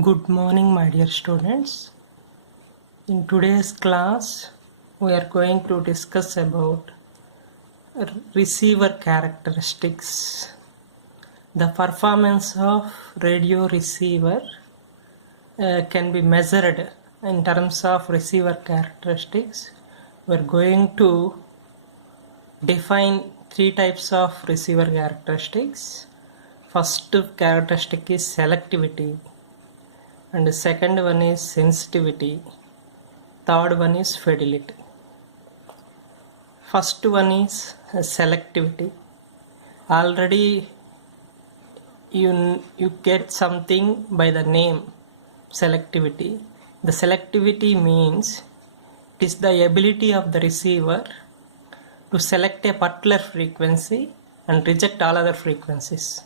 Good morning, my dear students. In today's class, we are going to discuss about receiver characteristics. The performance of radio receiver can be measured in terms of receiver characteristics. We are going to define three types of receiver characteristics. First characteristic is selectivity, and the second one is sensitivity, third one is fidelity. First one is selectivity. Already you get something by the name selectivity. The selectivity means it is the ability of the receiver to select a particular frequency and reject all other frequencies.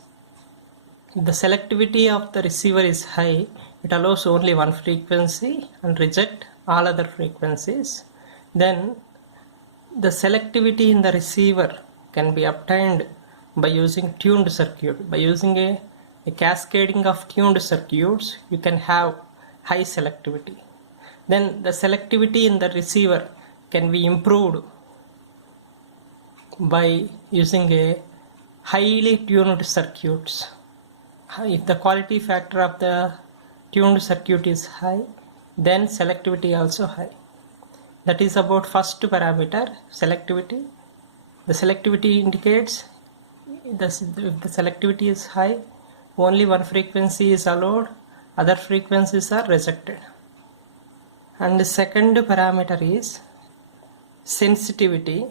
If the selectivity of the receiver is high, it allows only one frequency and reject all other frequencies. Then the selectivity in the receiver can be obtained by using tuned circuit. By using a cascading of tuned circuits, you can have high selectivity. Then the selectivity in the receiver can be improved by using a highly tuned circuits. If the quality factor of the tuned circuit is high, then selectivity also high. That is about first parameter, selectivity. The selectivity indicates if the selectivity is high, only one frequency is allowed, other frequencies are rejected. And the second parameter is sensitivity.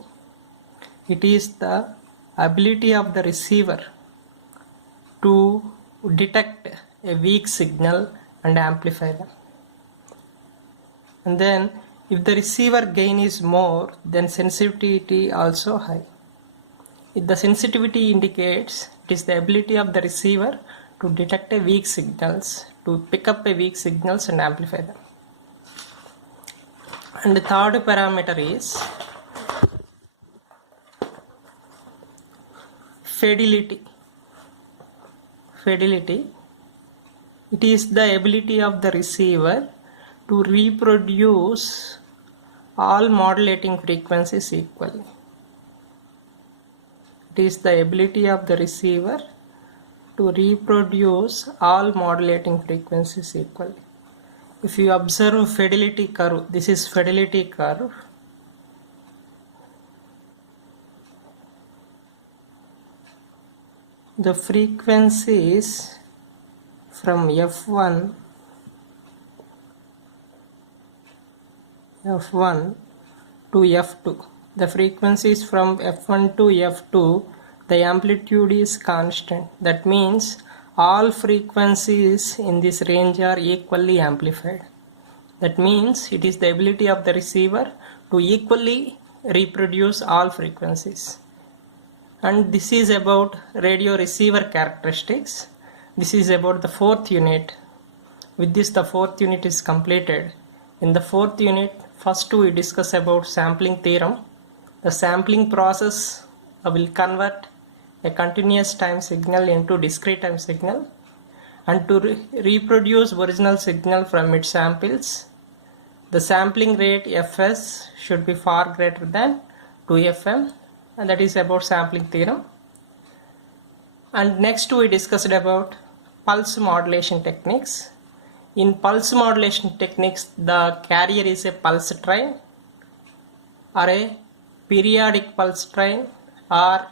It is the ability of the receiver to detect a weak signal and amplify them. And then if the receiver gain is more, then sensitivity also high. If the sensitivity indicates it is the ability of the receiver to detect a weak signals, to pick up a weak signals and amplify them. And the third parameter is fidelity. Fidelity. It is the ability of the receiver to reproduce all modulating frequencies equally. It is the ability of the receiver to reproduce all modulating frequencies equally. If you observe fidelity curve, this is fidelity curve. The frequencies from F1 to F2. The frequencies from F1 to F2, the amplitude is constant. That means all frequencies in this range are equally amplified. That means it is the ability of the receiver to equally reproduce all frequencies. And this is about radio receiver characteristics. This is about the fourth unit. With this, the fourth unit is completed. In the fourth unit, first we discuss about sampling theorem. The sampling process will convert a continuous time signal into discrete time signal, and to reproduce original signal from its samples, the sampling rate Fs should be far greater than 2Fm, and that is about sampling theorem. And next we discussed about pulse modulation techniques. In pulse modulation techniques, the carrier is a pulse train or a periodic pulse train or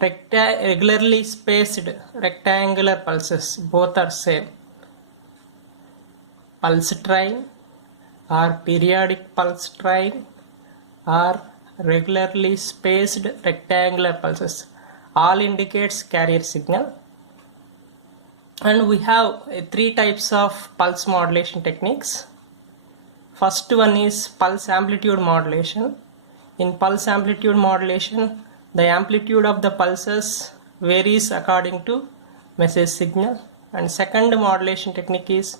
regularly spaced rectangular pulses. Both are same. Pulse train or periodic pulse train or regularly spaced rectangular pulses, all indicates carrier signal. And we have three types of pulse modulation techniques. First one is pulse amplitude modulation. In pulse amplitude modulation, the amplitude of the pulses varies according to message signal. And second modulation technique is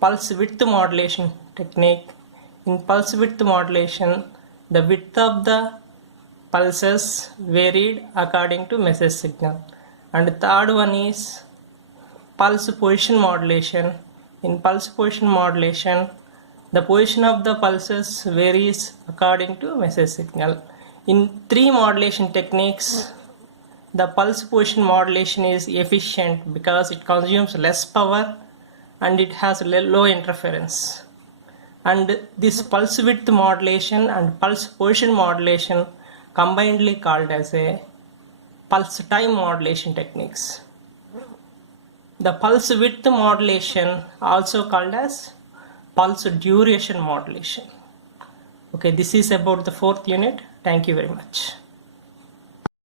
pulse width modulation technique. In pulse width modulation, the width of the pulses varied according to message signal. And third one is pulse position modulation. In pulse position modulation, the position of the pulses varies according to message signal. In 3 modulation techniques, the pulse position modulation is efficient because it consumes less power and it has low interference. And this pulse width modulation and pulse position modulation combinedly called as a pulse time modulation techniques. The pulse width modulation also called as pulse duration modulation. Okay, this is about the 4th unit. Thank you very much.